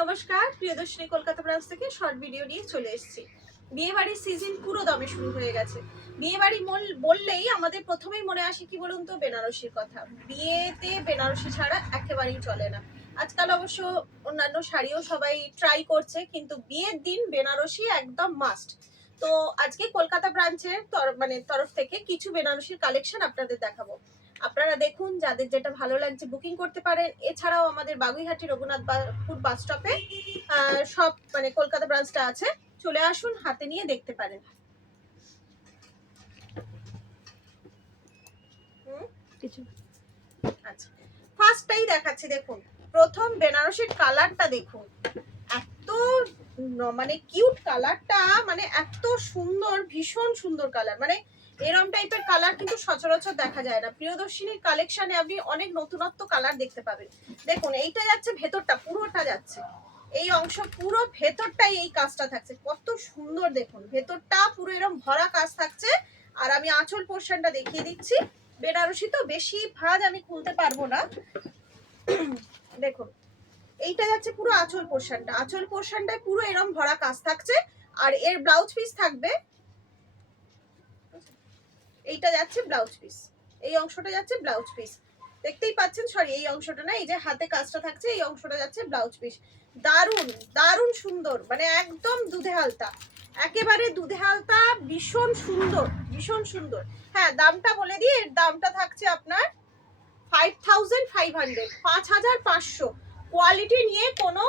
নমস্কার, প্রিয়দর্শিনী কলকাতা ব্রাঞ্চ থেকে short video নিয়ে চলে এসেছি। বিয়ে বাড়ির সিজন পুরো দমে শুরু হয়ে গেছে। বিয়ে বাড়ি বললেই আমাদের প্রথমেই মনে আসে কি বলুন তো, বেনারসির কথা। বিয়েতে বেনারসি ছাড়া একেবারেই চলে না। আজকাল অবশ্য অন্যান্য শাড়িও সবাই ট্রাই করছে, কিন্তু বিয়ের দিন বেনারসি একদম মাস্ট। তো আজকে কলকাতা ব্রাঞ্চের তরফ থেকে কিছু বেনারসির কালেকশন আপনাদের দেখাবো। আপনারা দেখুন, যাদের যেটা ভালো লাগছে বুকিং করতে পারেন। এছাড়াও আমাদের বাগুইহাটি রঘুনাথপুর বাস স্টপে সব কলকাতা ব্রাঞ্চটা আছে, চলে আসুন, হাতে নিয়ে দেখতে পারেন। আচ্ছা, ফার্স্টটাই দেখাচ্ছি। দেখুন, প্রথম বেনারসির কালারটা দেখুন, এত কিউট কালারটা, এত সুন্দর, ভীষণ সুন্দর কালার। এরম টাইপের কালার কিন্তু সচরাচর দেখা যায় না। প্রিয়দর্শিনীর কালেকশনে আপনি অনেক নতুনত্ব কালার দেখতে পাবেন। দেখুন, এইটা যাচ্ছে ভেতরটা, পুরোটা যাচ্ছে এই অংশ, পুরো ভেতরটাই এই কাজটা থাকছে। কত সুন্দর দেখুন, ভেতরটা পুরো এরকম ভরা কাজ থাকছে। আর আমি আঁচল পোর্শনটা দেখিয়ে দিচ্ছি। বেনারসি তো বেশি ভাঁজ আমি খুলতে পারবো না। দেখুন, এইটা যাচ্ছে পুরো আঁচল পোর্শনটা, আঁচল পোর্শনটায় পুরো এরকম ভরা কাজ থাকছে। আর এর ব্লাউজ পিস থাকবে, এইটা যাচ্ছে ব্লাউজ পিস, এই অংশটা যাচ্ছে ব্লাউজ পিস, দেখতেই পাচ্ছেন। সরি, এই অংশটা না, এই যে হাতে কাজটা থাকছে, এই অংশটা যাচ্ছে ব্লাউজ পিস। দারুণ দারুণ সুন্দর, একদম দুধে হালতা, একেবারে দুধে হালতা, ভীষণ সুন্দর, ভীষণ সুন্দর। হ্যাঁ, দামটা বলে দিই, এর দামটা থাকছে আপনার 5500, 5500। কোয়ালিটি নিয়ে কোনো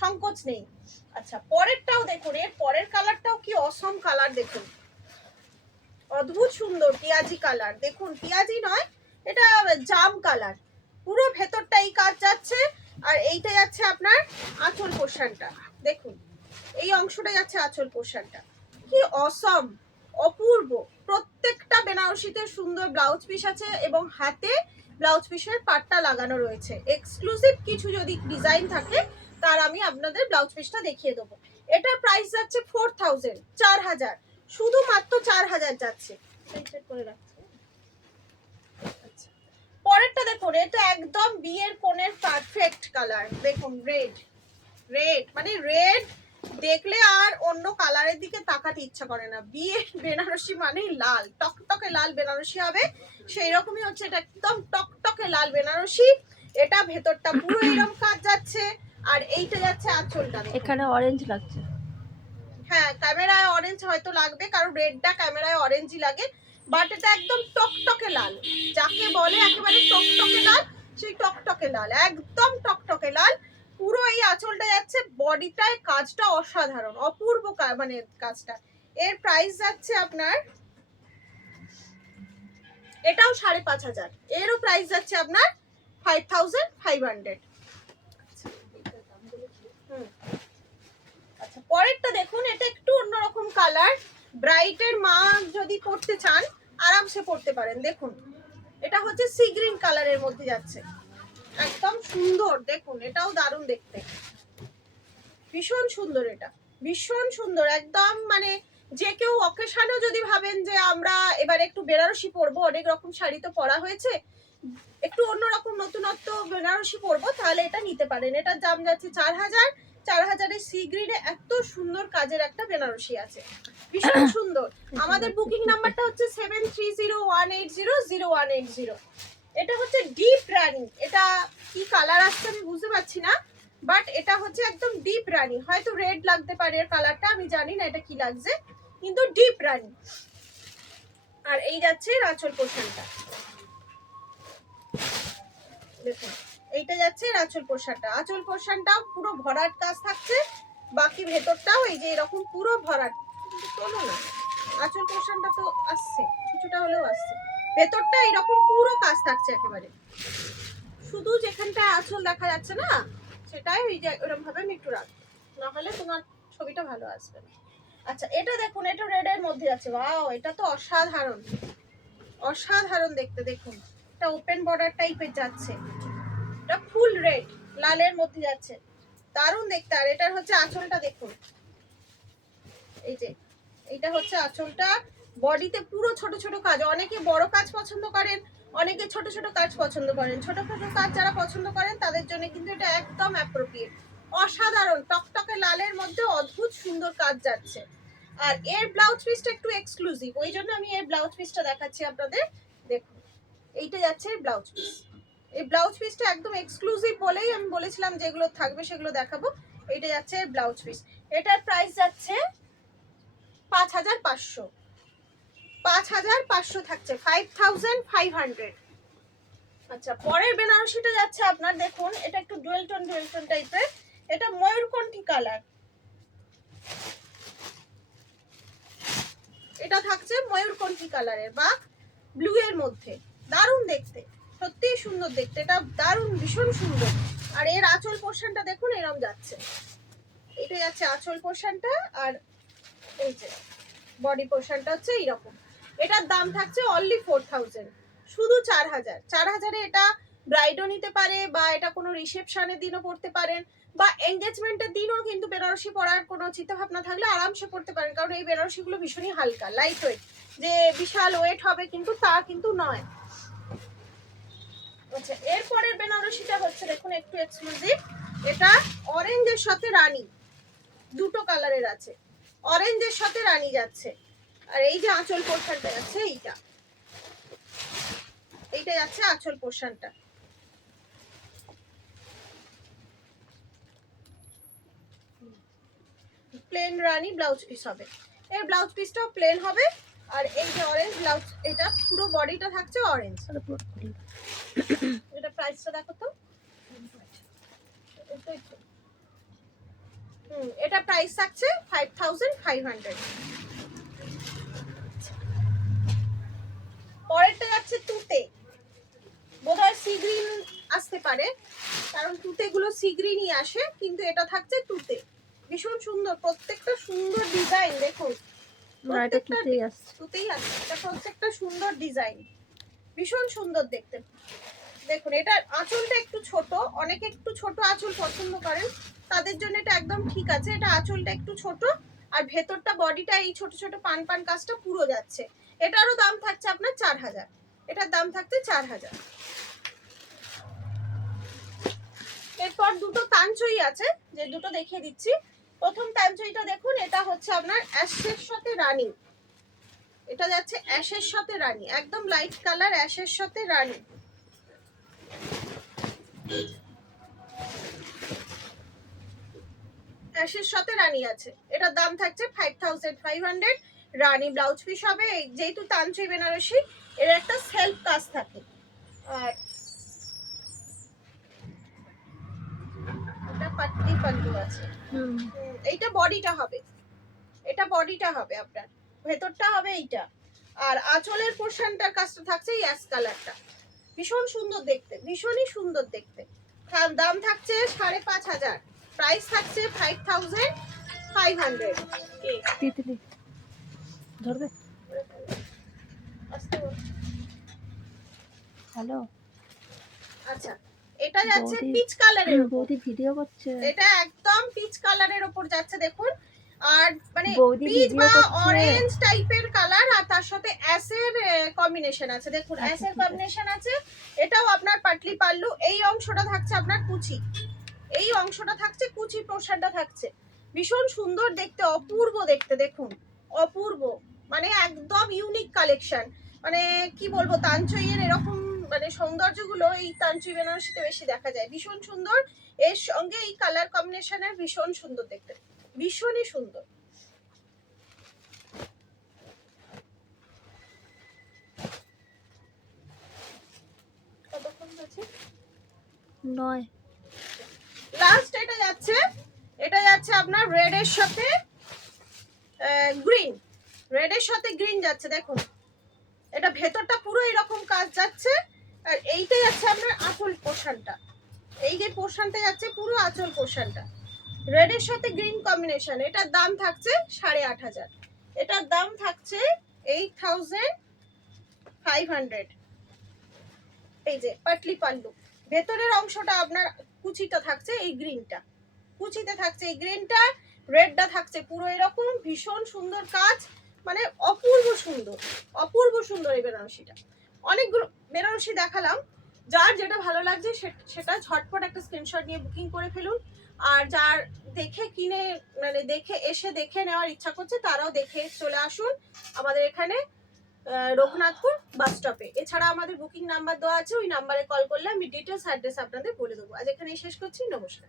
সংকোচ নেই। আচ্ছা, পরেরটাও দেখুন, এর পরের কালারটাও কি অসম কালার। দেখুন, অদ্ভুত সুন্দর পিয়াজি কালার। দেখুন, পিয়াজি নয়, এটা জাম কালার। পুরো ভেতরটা এই কাজ যাচ্ছে। আর এইটা যাচ্ছে আপনার আঁচল পোর্শনটা। দেখুন, এই অংশটা যাচ্ছে আঁচল পোর্শনটা। কি অসম, অপূর্ব। প্রত্যেকটা বেনারসিতে সুন্দর ব্লাউজ পিস আছে এবং হাতে ব্লাউজ পিসের পাটটা লাগানো রয়েছে। এক্সক্লুসিভ কিছু যদি ডিজাইন থাকে তার আমি আপনাদের ব্লাউজ পিসটা দেখিয়ে দেবো। এটার প্রাইস যাচ্ছে 4000, 4000, শুধুমাত্র 4000 যাচ্ছে। আচ্ছা, পরেরটা দেখুন, এটা একদম বিয়ের কোণের পারফেক্ট কালার। দেখুন, রেড, রেড রেড দেখলে আর অন্য কালারের দিকে তাকাতে ইচ্ছা করে না। বিয়ের বেনারসি মানেই লাল, টকটকে লাল বেনারসি হবে, সেই রকমই হচ্ছে এটা, একদম টকটকে লাল বেনারসি। এটা ভেতরটা পুরো এরকম কাজ যাচ্ছে। আর এইটা যাচ্ছে আঁচলটা, এখানে অরেঞ্জ লাগছে। হ্যাঁ, ক্যামেরায় অরেঞ্জ হয়তো লাগবে, কারণ রেডটা ক্যামেরায় অরেঞ্জই লাগে, বাট এটা একদম টকটকে লাল, যাকে বলে একেবারে টকটকে লাল, সেই টকটকে লাল, একদম টকটকে লাল। পুরো এই আঁচলটা যাচ্ছে, বডিটায় কাজটা অসাধারণ, অপূর্ব কাজটা। এর প্রাইস যাচ্ছে আপনার, এটাও 5500, এরও প্রাইস যাচ্ছে আপনার 5500। আচ্ছা, পরেরটা দেখুন, এটা একটু অন্যরকম কালার। ব্রাইটের মা যদি পড়তে চান আরামসে পড়তে পারেন। দেখুন, এটা হচ্ছে সি গ্রিন কালারের মধ্যে যাচ্ছে, একদম সুন্দর। দেখুন, এটাও দারুণ দেখতে, ভীষণ সুন্দর, এটা ভীষণ সুন্দর একদম। যে কেউ অকেশনও যদি ভাবেন যে আমরা এবার একটু বেনারসি পরবো, অনেক রকম শাড়ি তো পরা হয়েছে, একটু অন্যরকম নতুনত্ব বেনারসি পরবো, তাহলে এটা নিতে পারেন। এটার দাম যাচ্ছে 4000। 4000-এর সি গ্রিনে এত সুন্দর কাজের একটা বেনারসি আছে, ভীষণ সুন্দর। আমাদের বুকিং নাম্বারটা হচ্ছে 7301800180। এটা হচ্ছে ডিপ রানি, এটা কি কালার আসছে আমি বুঝতে পারছি না, বাট এটা হচ্ছে একদম ডিপ রানি। হয়তো রেড লাগতে পারে এর কালারটা, আমি জানি না এটা কি লাগছে, কিন্তু ডিপ রানি। আর এই যাচ্ছে আঁচল পোর্শনটা, দেখুন, এইটা যাচ্ছে আঁচল পোর্শনটা। আঁচল পোর্শনটাও পুরো ভরাট কাজ থাকছে, বাকি ভেতরটাও এই যে এরকম পুরো ভরাট। চলো না, আঁচল পোর্শনটা তো আসছে, কিছুটা হলেও আসছে, ভেতরটা এরকম পুরো কাজ থাকছে একেবারে। শুধু যেখানটা আঁচল দেখা যাচ্ছে না, সেটাই ওই যে ওরকম ভাবে আমি একটু রাখবো, নাহলে তোমার ছবিটা ভালো আসবে না। আচ্ছা, এটা দেখুন, এটা রেড এর মধ্যে যাচ্ছে। ওয়াও, এটা তো অসাধারণ, অসাধারণ দেখতে। দেখুন, এটা ওপেন বর্ডার টাইপের যাচ্ছে, এটা ফুল রেড লালের মধ্যে যাচ্ছে, দারুণ দেখতে। আর এটার হচ্ছে আঁচলটা দেখুন, এই যে এইটা হচ্ছে আঁচলটা। বডিতে পুরো ছোট ছোট কাজ, অনেকে বড় কাজ পছন্দ করেন, অনেকে ছোট ছোট কাজ পছন্দ করেন, ছোট ছোট কাজ যারা পছন্দ করেন তাদের জন্য কিন্তু এটা একদম অ্যাপ্রোপ্রিয়েট। অসাধারণ টকটকে লালের মধ্যে অদ্ভুত সুন্দর কাজ যাচ্ছে। আর এর ব্লাউজ পিসটা একটু এক্সক্লুসিভ, ওই জন্য আমি এর ব্লাউজ পিসটা দেখাচ্ছি আপনাদের। দেখুন এইটা যাচ্ছে এর ব্লাউজ পিস। এই ব্লাউজ পিসটা একদম এক্সক্লুসিভ বলেই আমি বলেছিলাম যেগুলো থাকবে সেগুলো দেখাবো। এইটা যাচ্ছে এর ব্লাউজ পিস। এটার প্রাইস যাচ্ছে 5500। 5500 থাকছে, 5500। আচ্ছা পরের বেনারসিটা যাচ্ছে আপনার, দেখুন এটা একটু ডুয়েল টোন টাইপের। এটা ময়ূরকণ্ঠী কালার, এটা থাকছে ময়ূরকণ্ঠী কালারের বা ব্লু এর মধ্যে। দারুণ দেখতে, সত্যিই সুন্দর দেখতে, এটা দারুণ ভীষণ সুন্দর। আর এর আঁচল পোর্শনটা দেখুন এরকম যাচ্ছে, এটা যাচ্ছে আঁচল পোর্শনটা। আর এই যে বডি পোর্শনটা হচ্ছে এইরকম। এটার দাম থাকছে অনলি 4000, শুধু 4000। 4000-এ এটা ব্রাইডও নিতে পারে, বা এটা কোনো রিসেপশনের দিনও পড়তে পারেন, বা এঙ্গেজমেন্টের দিনও কিন্তু বেনারসি পরার কোনো চিন্তা ভাবনা থাকলে আরামসে পড়তে পারেন। কারণ এই বেনারসিগুলো ভীষণই হালকা, লাইট ওয়েট, যে বিশাল ওয়েট হবে কিন্তু তা কিন্তু নয়। আচ্ছা এরপরের বেনারসিটা হচ্ছে দেখুন একটু এক্সক্লুসিভ। এটা অরেঞ্জের সাথে রানী, দুটো কালারের আছে, অরেঞ্জের সাথে রানী যাচ্ছে। আর এই যে আঁচল পোর্শনটা যাচ্ছে এইটা, এইটা যাচ্ছে আঁচল পোর্শনটা। প্লেন রানী ব্লাউজ পিস হবে, এর ব্লাউজ পিসটাও প্লেন হবে। আর এই যে অরেঞ্জ ব্লাউজ, এটা পুরো বডিটা থাকছে অরেঞ্জ। এটা প্রাইসটা দেখো তো। এটা প্রাইস থাকছে 5500। পরেরটা যাচ্ছে তুতে, বোধহয় সি গ্রিন আসতে পারে, কারণ তুতে গুলো সি গ্রিনই আসে, কিন্তু এটা থাকছে তুতে। ভীষণ সুন্দর, প্রত্যেকটা সুন্দর ডিজাইন দেখুন, তুতেই আছে, এটা প্রত্যেকটা সুন্দর ডিজাইন, ভীষণ সুন্দর দেখতে। দেখুন এটার আঁচলটা একটু ছোট, অনেকে একটু ছোট আঁচল পছন্দ করেন, তাদের জন্য এটা একদম ঠিক আছে। এটা আঁচলটা একটু ছোট, আর ভেতরটা বডিটা এই ছোট ছোট পান পান কাজটা পুরো যাচ্ছে। এটারও দাম থাকছে আপনার 4000, এটার দাম থাকছে 4000। এরপর দুটো তানচই আছে, যে দুটো দেখিয়ে দিচ্ছি। প্রথম তানচইটা দেখুন, এটা হচ্ছে আপনার অ্যাশের সাথে রানী, এটা যাচ্ছে অ্যাশের সাথে রানী, একদম লাইট কালার অ্যাশের সাথে রানী। অ্যাশের সাথে রানী আছে, এটার দাম থাকছে 5500। রানী ব্লাউজ পিস হবে। যেহেতু তানচই বেনারসি, এর একটা সেলফ কাজ থাকে। আর এটা পাটলি পাল্লু আছে। এইটা বডিটা হবে, এটা বডিটা হবে আপনার, ভেতরটা হবে এইটা। আর আঁচলের পোর্শনটার কাজটা থাকছে এই অ্যাশ কালারটা, ভীষণ সুন্দর দেখতে, ভীষণই সুন্দর দেখতে। দাম থাকছে 5500, প্রাইস থাকছে 5500। ধরবে হ্যালো। আচ্ছা এটা যাচ্ছে পিচ কালারের উপর, বৌদি ভিডিও করছে, এটা একদম পিচ কালারের উপর যাচ্ছে দেখুন। আর মানে বৌদি পিচ বা ভিডিও করছে, অরেঞ্জ টাইপের কালার, আর তার সাথে অ্যাশের কম্বিনেশন আছে। দেখুন অ্যাশের কম্বিনেশন আছে। এটাও আপনার পাটলি পাল্লু, এই অংশটা থাকছে আপনার কুচি, এই অংশটা থাকছে কুচি, পোর্শনটা থাকছে ভীষণ সুন্দর দেখতে, অপূর্ব দেখতে। দেখুন অপূর্ব, মানে একদম ইউনিক কালেকশন। মানে কি বলবো, তানচইয়ের এরকম মানে সৌন্দর্যগুলো এই তানচই বেনারসিতে বেশি দেখা যায়, ভীষণ সুন্দর। এর সঙ্গে এই কালার কম্বিনেশনের ভীষণ সুন্দর দেখতে, ভীষণই সুন্দর। কতক্ষণ হয়েছে? 9। লাস্ট এটা যাচ্ছে, এটা যাচ্ছে আপনার রেড এর সাথে গ্রিন, রেড এর সাথে গ্রিন যাচ্ছে। দেখুন এটা ভেতরটা পুরো এরকম কাজ যাচ্ছে। আর এইটা যাচ্ছে আপনার আঁচল পোর্শনটা, এই যে পোর্শনটা যাচ্ছে পুরো আঁচল পোর্শনটা, রেড এর সাথে গ্রিন কম্বিনেশন। এটার দাম থাকছে 8500, এটার দাম থাকছে 8500। এই যে পাটলি পাল্লু, ভেতরের অংশটা আপনার কুচিটা থাকছে এই গ্রিনটা, কুচিতে থাকছে এই গ্রিনটা, রেডটা থাকছে পুরো এরকম, ভীষণ সুন্দর কাজ, মানে অপূর্ব সুন্দর, অপূর্ব সুন্দর এই বেনারসিটা। অনেকগুলো বেনারসি দেখালাম, যার যেটা ভালো লাগছে সেটা ঝটপট একটা স্ক্রিনশট নিয়ে বুকিং করে ফেলুন। আর যার দেখে কিনে মানে দেখে এসে দেখে নেওয়ার ইচ্ছা করছে তারাও দেখে চলে আসুন আমাদের এখানে রঘুনাথপুর বাস স্টপে। এছাড়া আমাদের বুকিং নাম্বার দেওয়া আছে, ওই নাম্বারে কল করলে আমি ডিটেলস অ্যাড্রেস আপনাদের বলে দেবো। আজ এখানেই শেষ করছি, নমস্কার।